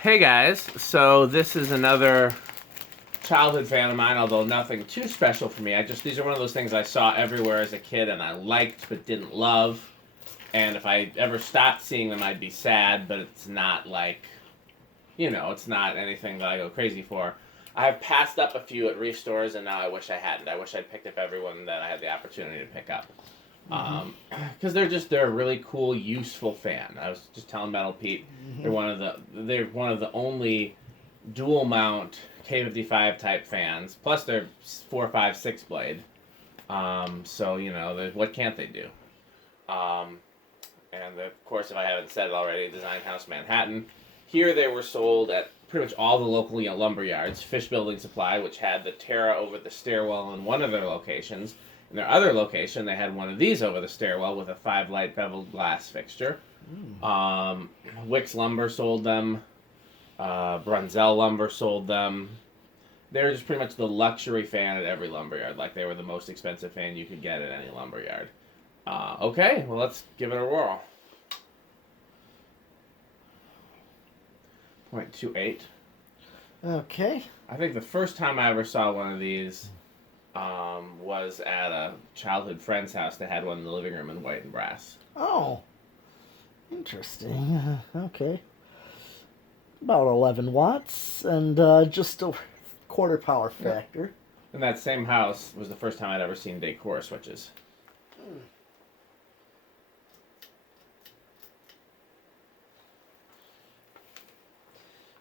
Hey guys, so this is another childhood fan of mine, although nothing too special for me. These are one of those things I saw everywhere as a kid and I liked but didn't love. And if I ever stopped seeing them, I'd be sad, but it's not like, it's not anything that I go crazy for. I've passed up a few at reef stores and now I wish I hadn't. I wish I'd picked up everyone that I had the opportunity to pick up. Because they're a really cool, useful fan. I was just telling Metal Pete, they're one of the only dual mount K55 type fans. Plus they're 4, 5, 6 blade. So what can't they do? And of course, if I haven't said it already, Design House Manhattan. Here they were sold at pretty much all the local lumber yards. Fish Building Supply, which had the Terra over the stairwell in one of their locations. In their other location, they had one of these over the stairwell with a 5-light beveled glass fixture. Wicks Lumber sold them. Brunzell Lumber sold them. They're just pretty much the luxury fan at every lumberyard. Like they were the most expensive fan you could get at any lumberyard. Okay, well let's give it a whirl. 0.28. Okay. I think the first time I ever saw one of these was at a childhood friend's house. They had one in the living room in white and brass. Oh, interesting. Okay. About 11 watts and just a quarter power factor. And that same house was the first time I'd ever seen decor switches.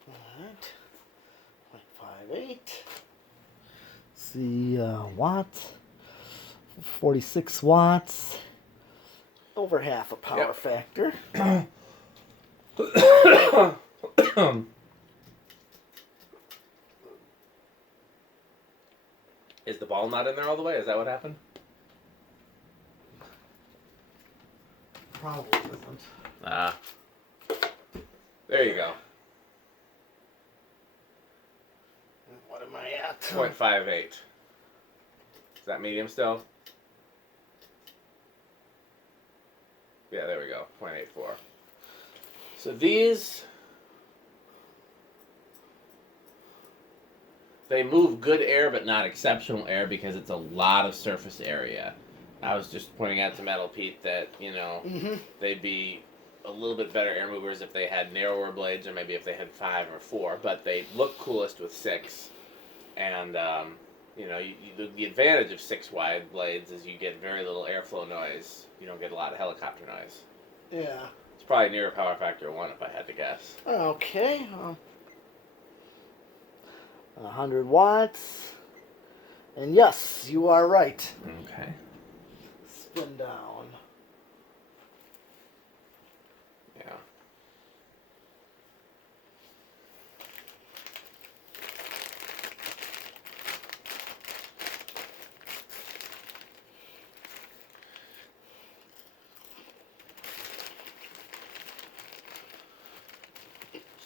Alright. 0.58. See, watts. 46 watts. Over half a power factor. Is the ball not in there all the way? Is that what happened? Probably isn't. There you go. What am I at? 0.58. Is that medium still? Yeah, there we go. 0.84. So these, they move good air but not exceptional air because it's a lot of surface area. I was just pointing out to Metal Pete that, they'd be a little bit better air movers if they had narrower blades or maybe if they had 5 or 4, but they look coolest with 6. And, the advantage of 6 wide blades is you get very little airflow noise. You don't get a lot of helicopter noise. Yeah. It's probably near a power factor 1 if I had to guess. Okay. 100 watts. And yes, you are right. Okay. Spin down. Yeah.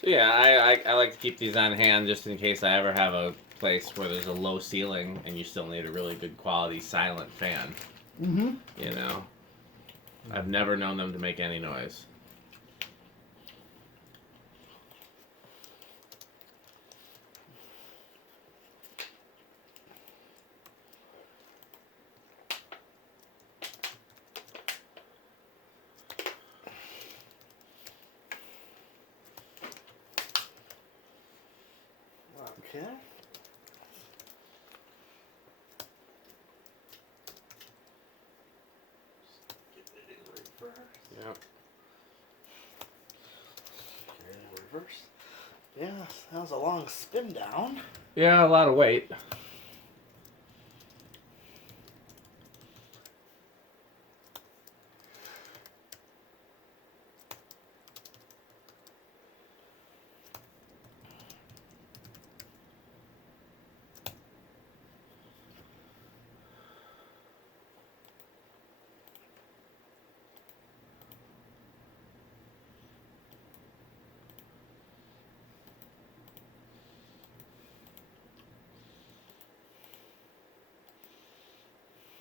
So yeah, I like to keep these on hand just in case I ever have a place where there's a low ceiling and you still need a really good quality silent fan. I've never known them to make any noise. Okay. Yep. Okay, reverse. Yeah, that was a long spin down. Yeah, a lot of weight.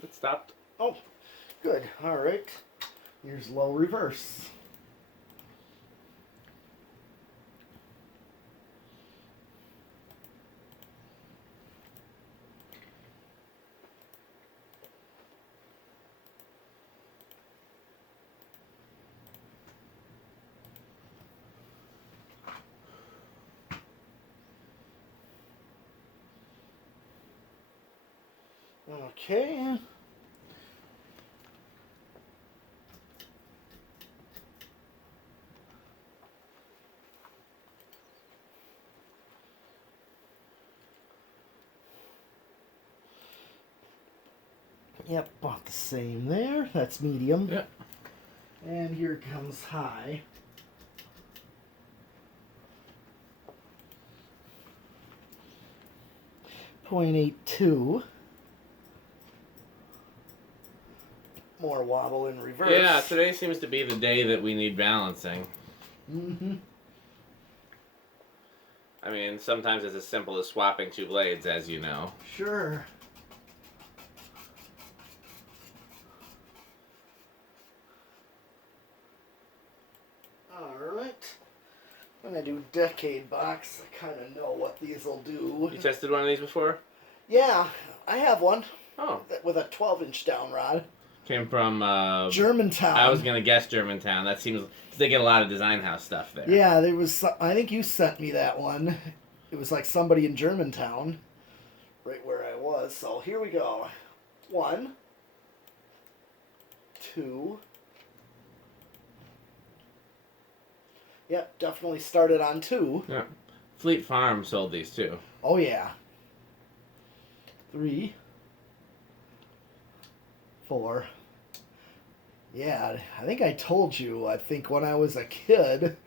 It stopped. Oh, good. All right. Here's low reverse. Okay. Yep, about the same there. That's medium. Yep. And here comes high. .82. More wobble in reverse. Yeah, today seems to be the day that we need balancing. Mm-hmm. I mean, sometimes it's as simple as swapping two blades, as you know. Sure. Alright. I'm going to do decade box. I kind of know what these will do. You tested one of these before? Yeah, I have one. Oh. With a 12-inch down rod. Came from... Germantown. I was going to guess Germantown. That seems... Because they get a lot of design house stuff there. Yeah, there was... I think you sent me that one. It was like somebody in Germantown. Right where I was. So here we go. 1. 2. Yep, definitely started on 2. Yeah. Fleet Farm sold these too. Oh yeah. 3. 4. Yeah, I think I told you, I think when I was a kid,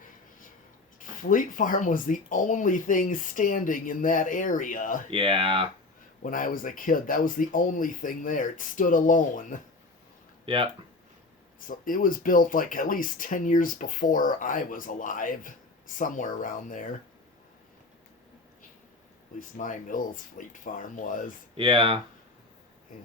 Fleet Farm was the only thing standing in that area. Yeah. When I was a kid, that was the only thing there. It stood alone. Yep. So it was built like at least 10 years before I was alive. Somewhere around there. At least my Mills Fleet Farm was. Yeah. And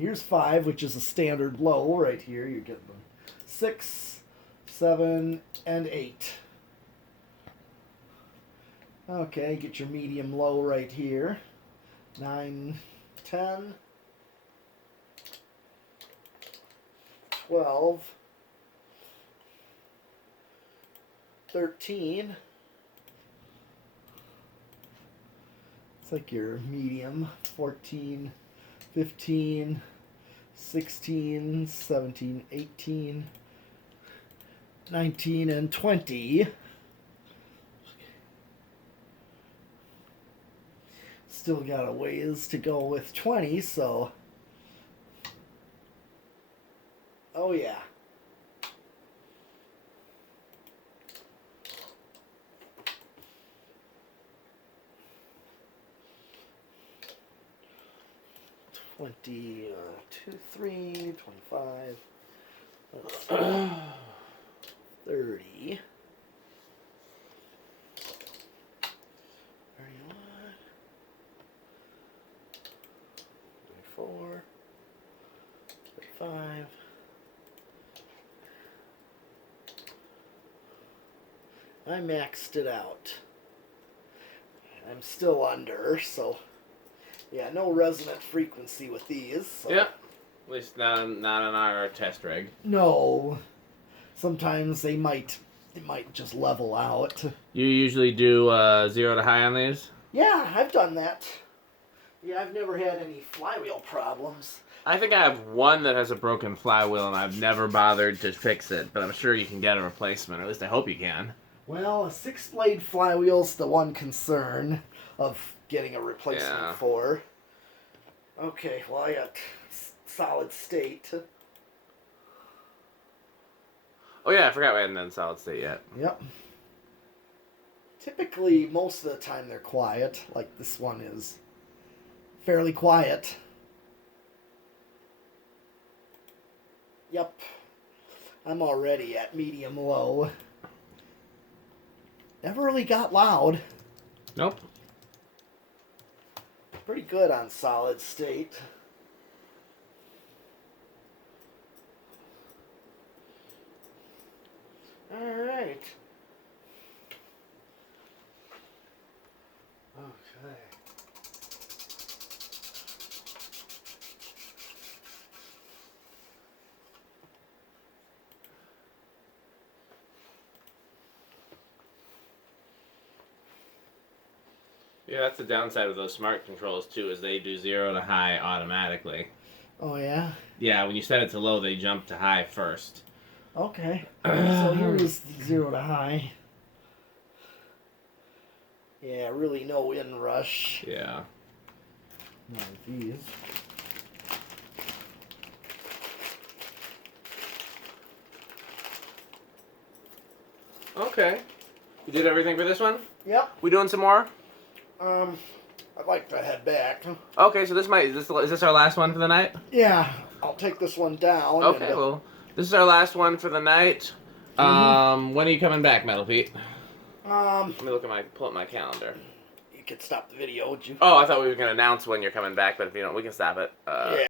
here's 5, which is a standard low right here. You're getting them 6, 7, and 8. Okay, get your medium low right here. 9, 10, 12, 13. It's like your medium. 14, 15, 16, 17, 18, 19, and 20. Still got a ways to go with 20, so... Oh yeah. $22, $3, $25, 30, 31, 34, 35. I maxed it out. I'm still under, so yeah, no resonant frequency with these. So. Yeah. At least not on our test rig. No. Sometimes they might just level out. You usually do 0 to high on these? Yeah, I've done that. Yeah, I've never had any flywheel problems. I think I have one that has a broken flywheel and I've never bothered to fix it, but I'm sure you can get a replacement, or at least I hope you can. Well, a 6-blade flywheel's the one concern of getting a replacement for. Okay, well I got solid state. Oh yeah, I forgot we hadn't done solid state yet. Yep. Typically, most of the time they're quiet. Like this one is fairly quiet. Yep. I'm already at medium low. Never really got loud. Nope. Pretty good on solid state. Alright. Okay. Yeah, that's the downside of those smart controls too, is they do 0 to high automatically. Oh, yeah? Yeah, when you set it to low, they jump to high first. Okay. So here's 0 to high. Yeah, really no inrush. Yeah. Not with these. Okay. You did everything for this one? Yep. We doing some more? I'd like to head back. Okay, so is this our last one for the night? Yeah, I'll take this one down. Okay, and, well, this is our last one for the night. When are you coming back, Metal Pete? Let me pull up my calendar. You can stop the video, would you? Oh, I thought we were gonna announce when you're coming back, but if you don't, we can stop it. Yeah.